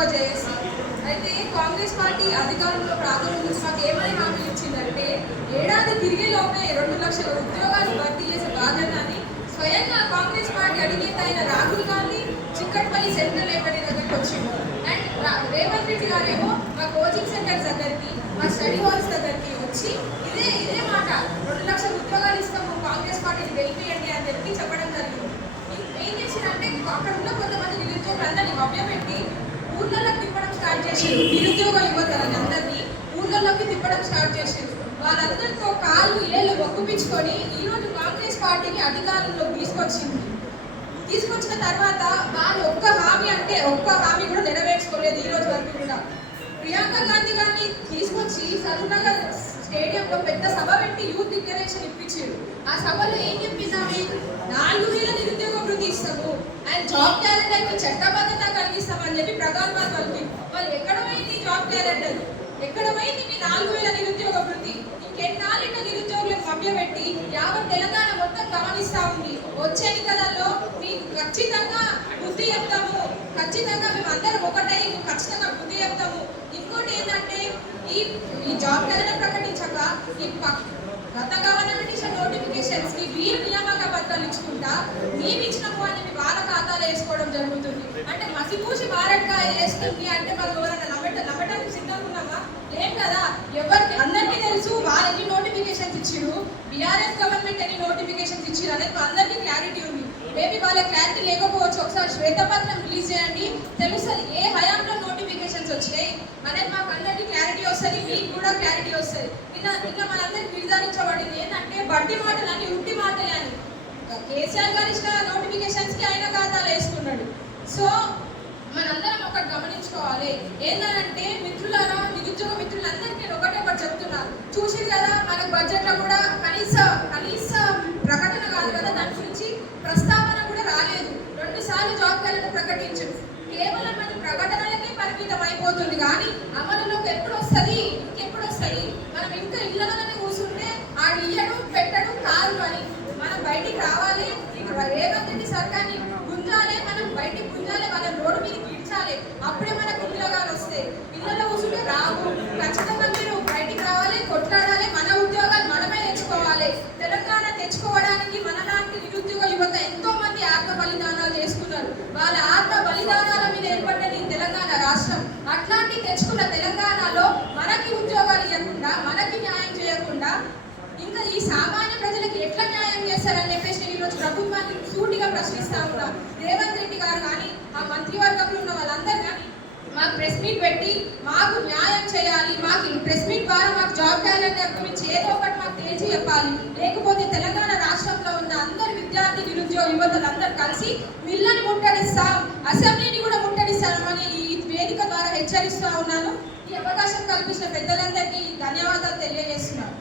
నిరుద్యోగ జేఏసీ. అయితే కాంగ్రెస్ పార్టీ అధికారంలో రాకముందు మాకు ఏమని హామీలు ఇచ్చిందంటే ఏడాది తిరిగేలోపే 2 లక్షల ఉద్యోగాలు భర్తీ చేసే బాధ్యతని స్వయంగా కాంగ్రెస్ పార్టీ అడిగేత అయిన రాహుల్ గాంధీ చిక్కట్పల్లి సెంట్రల్ లైబ్రరీ దగ్గరికి వచ్చింది. అండ్ రేవంత్ రెడ్డి గారేమో మా కోచింగ్ సెంటర్స్ దగ్గరికి, మా స్టడీ హాల్స్ దగ్గరికి వచ్చి ఇదే మాట 2 లక్షల ఉద్యోగాలు ఇస్తాము కాంగ్రెస్ పార్టీని గెలిపియండి అని చెప్పడం జరిగింది. ఏం చేసిందంటే అక్కడ ఉన్న కొంతమంది నిరుద్యోగులందరినీ మభ్యపెట్టి ఊళ్ళలోకి తిప్పడం స్టార్ట్ చేసారు. నిరుద్యోగ యువతలని అందరినీ ఊళ్ళలోకి తిప్పడం స్టార్ట్ చేసారు. వాళ్ళందరితో కాళ్ళు ఏళ్ళు ఒక్కుపించుకొని ఈరోజు కాంగ్రెస్ పార్టీని అధికారంలోకి తీసుకొచ్చిన తర్వాత వాళ్ళు ఒక్క హామీ కూడా నెరవేర్చుకోలేదు ఈ రోజు వరకు కూడా. ప్రియాంక గాంధీ గారిని తీసుకొచ్చి సరూనగర్ స్టేడియంలో పెద్ద సభ పెట్టి యూత్ డిక్లరేషన్ ఇప్పించారు. ఆ సభలో ఏం చెప్పిందామే 4,000 నిరుద్యోగ వృత్తి ఇస్తాము అండ్ జాబ్ క్యాలెండర్కి చట్టబద్ధత కలిగిస్తామని చెప్పి ప్రగల్భాలు పలికి వాళ్ళు ఎక్కడ పోయింది జాబ్ క్యాలెండర్, ఎక్కడ పోయింది మీ 4,000 నిరుద్యోగ వృత్తి? ఇంకెన్నాళ్ళ నిరుద్యోగులను మభ్యపెట్టి యావత్ తెలంగాణ మొత్తం గమనిస్తా ఉంది. వచ్చే ఎన్నికలలో మీకు ఖచ్చితంగా బుద్ధి చెప్తాము, ఖచ్చితంగా మేము అందరం ఒకటై ఖచ్చితంగా బుద్ధి చెప్తాము. ఇంకోటి ఏంటంటే ఈ జాబ్ క్యాలెండర్ ప్రకటించాక ఈ గత గవర్నమెంట్ ఇచ్చిన నోటిఫికేషన్స్ కి వీరు నియామక పత్రాలు ఇచ్చుకుంటా మేము ఇచ్చినాము అని వాళ్ళ ఖాతాలు వేసుకోవడం జరుగుతుంది. అంటే మసిపూసి మారట్కాయ వేస్తుంది అంటే మనం ఎవరైనా నమ్మటానికి సిద్ధంగా ఉన్నామా? ఏం కదా. ఎవరికి అందరికీ తెలుసు వాళ్ళు ఎన్ని నోటిఫికేషన్స్ ఇచ్చిరు, బీఆర్ఎస్ గవర్నమెంట్ ఎన్ని నోటిఫికేషన్స్ ఇచ్చిరు అనేది అందరికీ క్లారిటీ ఉంది. మేబీ వాళ్ళ క్లారిటీ లేకపోవచ్చు, ఒకసారి శ్వేతపత్రం రిలీజ్ చేయండి, తెలుస్తుంది ఏ హయాంలో నోటిఫికేషన్స్ వచ్చినాయి అనేది మాకు అందరికీ క్లారిటీ వస్తుంది, మీకు కూడా క్లారిటీ వస్తుంది. నిన్న మనందరికి నిర్ధారించబడింది ఏంటంటే బట్టి మాటలు అని ఉట్టి మాటలే అని. కేసీఆర్ గారు ఇచ్చిన నోటిఫికేషన్స్ కి ఆయన ఖాతాలు వేసుకున్నాడు. సో మనందరం ఒకటి గమనించుకోవాలి ఏంటంటే మిత్రులారా, నిరుద్యోగ మిత్రులందరికీ నేను ఒకటే చెప్తున్నా. చూసి కదా మనకు బడ్జెట్ లో కూడా కనీస ప్రకటన కాదు కదా, దాని గురించి ప్రస్తావన కూడా రాలేదు. 2 సార్లు జాబ్ క్యాలెండర్ ప్రకటించారు. కేవలం అది ప్రకటనలకే పరిమితం అయిపోతుంది కానీ అమలులోకి ఎప్పుడు వస్తుంది, ఇంకెప్పుడు వస్తుంది? మనం ఇంకా ఇళ్లలోనే కూర్చుంటే ఆడు ఇయ్యడు పెట్టడు కాదు అని మనం బయటికి రావాలి. రేవంత్ రెడ్డి సర్కార్ని గుంజాలి, మనం బయటికి గుంజాలి, వాళ్ళ రోడ్డు మీద గిడ్చాలి. అప్పుడే మనకు ఉద్యోగాలు వస్తాయి. ఇళ్లలో కూర్చుంటే రావు. ఖచ్చితంగా మీరు బయటికి రావాలి, కొట్లాడాలి, మన ఉద్యోగాలు మనమే తెచ్చుకోవాలి. తెలంగాణ తెచ్చుకోవడానికి మనలాంటి నిరుద్యోగ యువత ఎంతో మంది ఆత్మ బలిదానాలు చేసుకున్నారు. వాళ్ళ ఆత్మ బలిదానాల మీద ఏర్పడ్డది తెలంగాణ రాష్ట్రం. అట్లాంటి తెచ్చుకున్న తెలంగాణలో మనకి ఉద్యోగాలు ఇవ్వకుండా, మనకి న్యాయం చేయకుండా ఇంకా ఈ సామాన్య ప్రజలకి ఎట్లా న్యాయం చేస్తారని చెప్పేసి నేను ఈరోజు ప్రభుత్వాన్ని సూటిగా ప్రశ్నిస్తా ఉన్నా. రేవంత్ రెడ్డి గారు కానీ ఆ మంత్రివర్గంలో ఉన్న వాళ్ళందరూ కానీ మాకు ప్రెస్ మీట్ పెట్టి మాకు న్యాయం చేయాలి, మాకు ప్రెస్ మీట్ ద్వారా మాకు జాబ్ క్యాలెండర్ గురించి ఏదో ఒకటి మాకు తేల్చి చెప్పాలి. లేకపోతే తెలంగాణ రాష్ట్రంలో ఉన్న అందరు విద్యార్థి నిరుద్యోగ యువతలందరూ కలిసి మిల్లని ముట్టడిస్తాం, అసెంబ్లీని కూడా ముట్టడిస్తామని ఈ వేదిక ద్వారా హెచ్చరిస్తూ ఉన్నాను. ఈ అవకాశం కల్పించిన పెద్దలందరికీ ధన్యవాదాలు తెలియజేస్తున్నాను.